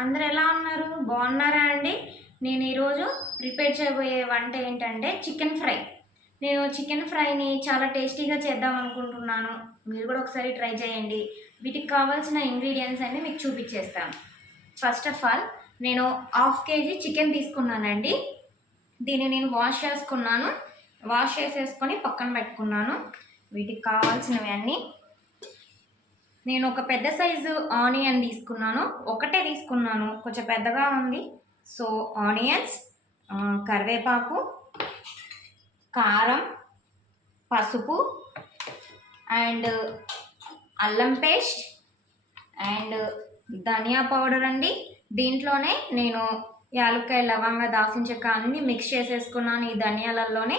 అందరు ఎలా ఉన్నారు? బాగున్నారా అండి? నేను ఈరోజు ప్రిపేర్ చేయబోయే వంట ఏంటంటే చికెన్ ఫ్రై. నేను చికెన్ ఫ్రైని చాలా టేస్టీగా చేద్దాం అనుకుంటున్నాను. మీరు కూడా ఒకసారి ట్రై చేయండి. వీటికి కావాల్సిన ఇంగ్రీడియంట్స్ అన్ని మీకు చూపించేస్తాను. ఫస్ట్ ఆఫ్ ఆల్ నేను 1/2 kg చికెన్ తీసుకున్నానండి. దీన్ని నేను వాష్ చేసేసుకొని పక్కన పెట్టుకున్నాను. వీటికి కావాల్సినవి అన్నీ నేను ఒక పెద్ద సైజు ఆనియన్ తీసుకున్నాను. ఒకటే తీసుకున్నాను, కొంచెం పెద్దగా ఉంది. సో ఆనియన్స్, కరివేపాకు, కారం, పసుపు అండ్ అల్లం పేస్ట్ అండ్ ధనియా పౌడర్ అండి. దీంట్లోనే నేను యాలక్కాయ, లవంగ, దాల్చిన చెక్క అన్నీ మిక్స్ చేసేసుకున్నాను ఈ ధనియాలలోనే.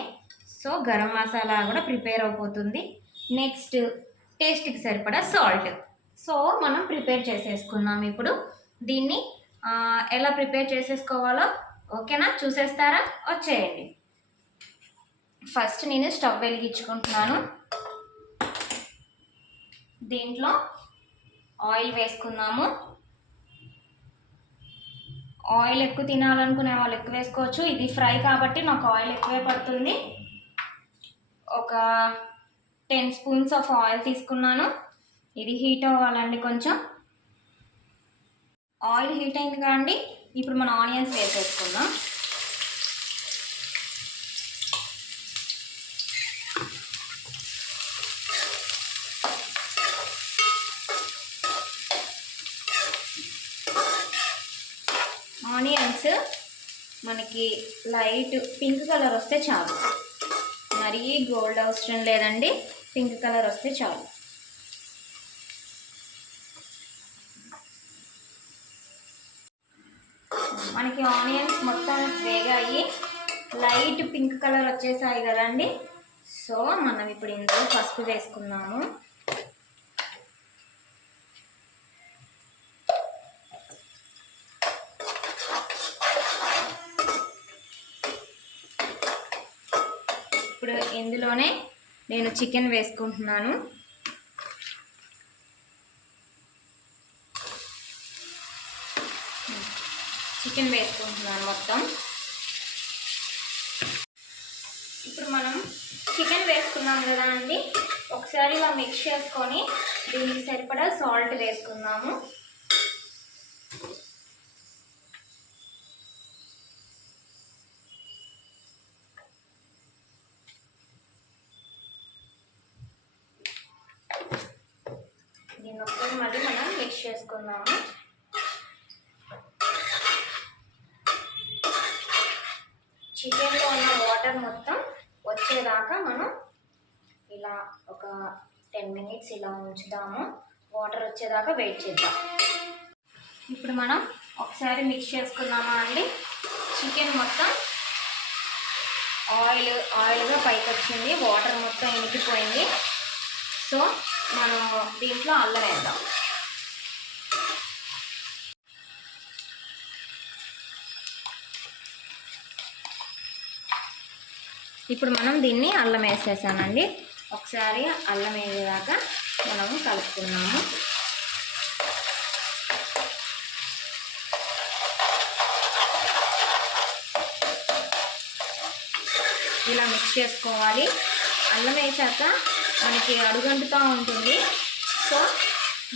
సో గరం మసాలా కూడా ప్రిపేర్ అయిపోతుంది. నెక్స్ట్ టేస్ట్కి సరిపడా సాల్ట్. సో మనం ప్రిపేర్ చేసేసుకున్నాం. ఇప్పుడు దీన్ని ఎలా ప్రిపేర్ చేసేసుకోవాలో ఓకేనా, చూసేస్తారా? వచ్చేయండి. ఫస్ట్ నేను స్టవ్ వెలిగించుకుంటున్నాను. దీంట్లో ఆయిల్ వేసుకుందాము. ఆయిల్ ఎక్కువ తినాలనుకునే వాళ్ళు ఎక్కువ వేసుకోవచ్చు. ఇది ఫ్రై కాబట్టి నాకు ఆయిల్ ఎక్కువే పడుతుంది. ఒక 10 స్పూన్స్ ఆఫ్ ఆయిల్ తీసుకున్నాను. ఇది హీట్ అవ్వాలండి. కొంచెం ఆయిల్ హీట్ అయింది కాండి. ఇప్పుడు మనం ఆనియన్స్ వేసేసుకుందాం. ఆనియన్స్ మనకి లైట్ పింక్ కలర్ వస్తే చాలు, మరీ గోల్డ్ అవసరం లేదండి. పింక్ కలర్ వస్తే చాలు. మనకి ఆనియన్స్ మొత్తం వేగాయి, లైట్ పింక్ కలర్ వచ్చేసాయి కదండి. సో మనం ఇప్పుడు ఇందులో పసుపు వేసుకున్నాము. ఇప్పుడు ఇందులోనే నేను చికెన్ వేసుకుంటున్నాను. చికెన్ వేసుకుంటున్నాను మొత్తం. ఇప్పుడు మనం చికెన్ వేసుకున్నాం కదా అండి, ఒకసారి ఇలా మిక్స్ చేసుకొని దీనికి సరిపడా సాల్ట్ వేసుకుందాము. దీన్ని ఒకసారి మళ్ళీ మనం మిక్స్ చేసుకుందాము. చికెన్లో ఉన్న వాటర్ మొత్తం వచ్చేదాకా మనం ఇలా ఒక 10 minutes ఇలా ఉంచుదాము. వాటర్ వచ్చేదాకా వెయిట్ చేద్దాం. ఇప్పుడు మనం ఒకసారి మిక్స్ చేసుకుందామా అండి. చికెన్ మొత్తం ఆయిల్గా పైకి వచ్చింది, వాటర్ మొత్తం ఇంకిపోయింది. సో మనం దీంట్లో అల్లం వేద్దాం. ఇప్పుడు మనం దీన్ని అల్లం వేసేసానండి. ఒకసారి అల్లం వేసేదాకా మనము కలుపుకున్నాము. ఇలా మిక్స్ చేసుకోవాలి. అల్లం వేసాక మనకి అడుగంటుతూ ఉంటుంది. సో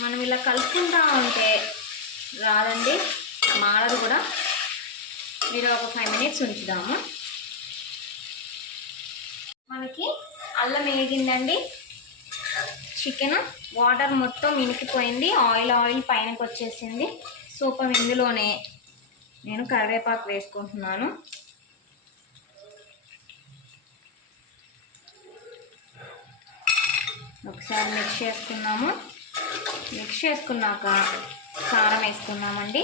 మనం ఇలా కలుపుకుంటూ ఉంటే రాదండి, మాడదు కూడా. మీరు ఒక 5 minutes ఉంచుదాము. మనకి అల్లం వేగిందండి. చికెన్ వాటర్ మొత్తం ఇనికిపోయింది, ఆయిల్ పైనకి వచ్చేసింది. సూపర్. ఇందులోనే నేను కరివేపాకు వేసుకుంటున్నాను. ఒకసారి మిక్స్ చేసుకున్నాము. మిక్స్ చేసుకున్నాక కారం వేసుకున్నామండి.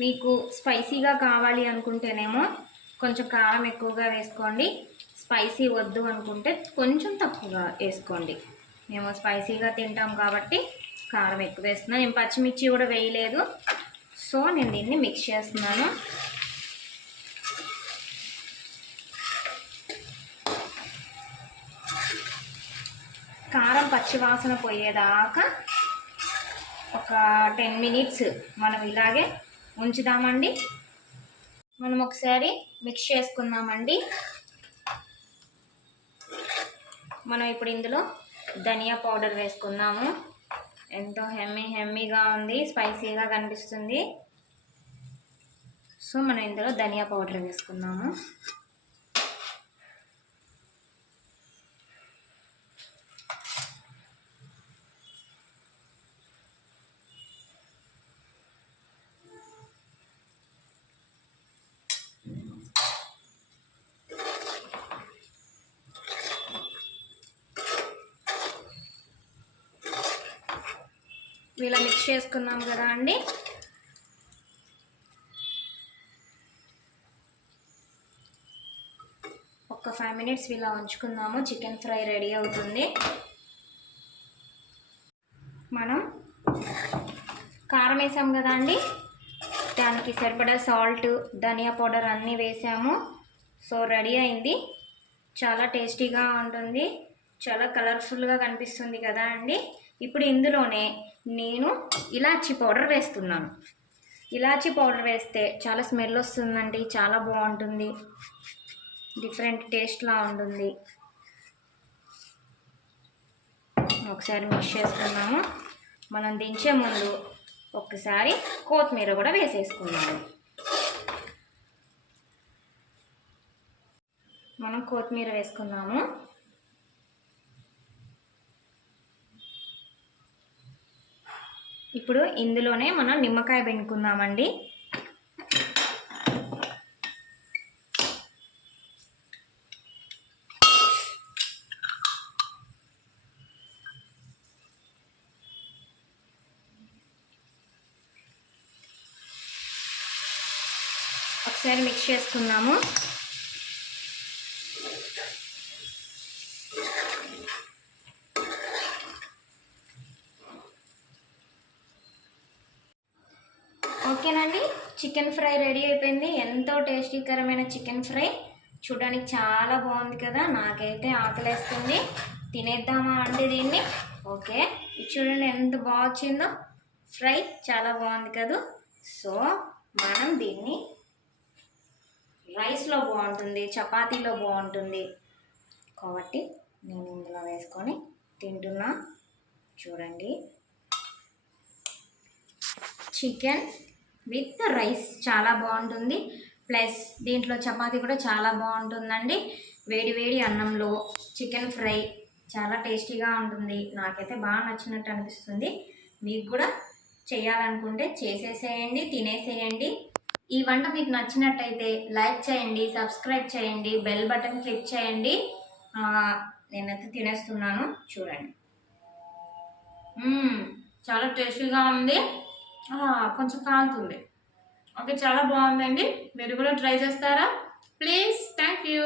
మీకు స్పైసీగా కావాలి అనుకుంటేనేమో కొంచెం కారం ఎక్కువగా వేసుకోండి. స్పైసీ వద్దు అనుకుంటే కొంచెం తక్కువగా వేసుకోండి. మేము స్పైసీగా తింటాం కాబట్టి కారం ఎక్కువ వేస్తున్నాను. నేను పచ్చిమిర్చి కూడా వేయలేదు. సో నేను దీన్ని మిక్స్ చేస్తున్నాను. కారం పచ్చివాసన పోయేదాకా ఒక 10 మినిట్స్ మనం ఇలాగే ఉంచుదామండి. మనం ఒకసారి మిక్స్ చేసుకుందామండి. మనం ఇప్పుడు ఇందులో ధనియా పౌడర్ వేసుకుందాము. ఎంతో హెమ్మీగా ఉంది, స్పైసీగా కనిపిస్తుంది. సో మనం ఇందులో ధనియా పౌడర్ వేసుకుందాము. ఇలా మిక్స్ చేసుకున్నాం కదా అండి. ఒక 5 మినిట్స్ ఇలా ఉంచుకుందాము. చికెన్ ఫ్రై రెడీ అవుతుంది. మనం కారం వేసాం కదా అండి, దానికి సరిపడా సాల్ట్, ధనియా పౌడర్ అన్నీ వేసాము. సో రెడీ అయింది. చాలా టేస్టీగా ఉంటుంది, చాలా కలర్ఫుల్గా కనిపిస్తుంది కదా అండి. ఇప్పుడు ఇందులోనే నేను ఇలాచీ పౌడర్ వేస్తున్నాను. ఇలాచీ పౌడర్ వేస్తే చాలా స్మెల్ వస్తుందండి, చాలా బాగుంటుంది, డిఫరెంట్ టేస్ట్లా ఉంటుంది. ఒకసారి మిక్స్ చేసుకున్నాము. మనం దించే ముందు ఒకసారి కొత్తిమీర కూడా వేసేసుకున్నాము. మనం కొత్తిమీర వేసుకున్నాము. ఇప్పుడు ఇందులోనే మనం నిమ్మకాయ పిండుకుందామండి. ఒకసారి మిక్స్ చేసుకున్నాము. ఓకేనండి, చికెన్ ఫ్రై రెడీ అయిపోయింది. ఎంతో టేస్టీకరమైన చికెన్ ఫ్రై, చూడడానికి చాలా బాగుంది కదా. నాకైతే ఆకలేస్తుంది, తినేద్దామా అండి దీన్ని. ఓకే, ఇది చూడండి ఎంత బాగా వచ్చిందో ఫ్రై, చాలా బాగుంది కదా. సో మనం దీన్ని రైస్లో బాగుంటుంది, చపాతీలో బాగుంటుంది కాబట్టి నేను ఇందులో వేసుకొని తింటున్నా. చూడండి, చికెన్ విత్ రైస్ చాలా బాగుంటుంది. ప్లస్ దీంట్లో చపాతీ కూడా చాలా బాగుంటుందండి. వేడి వేడి అన్నంలో చికెన్ ఫ్రై చాలా టేస్టీగా ఉంటుంది. నాకైతే బాగా నచ్చినట్టు అనిపిస్తుంది. మీకు కూడా చేయాలనుకుంటే చేసేసేయండి, తినేసేయండి. ఈ వంట మీకు నచ్చినట్టయితే లైక్ చేయండి, సబ్స్క్రైబ్ చేయండి, బెల్ బటన్ క్లిక్ చేయండి. నేనైతే తినేస్తున్నాను, చూడండి. చాలా టేస్టీగా ఉంది, కొంచెం కాలుతుంది. ఓకే, చాలా బాగుందండి. మీరు కూడా ట్రై చేస్తారా? Please, thank you.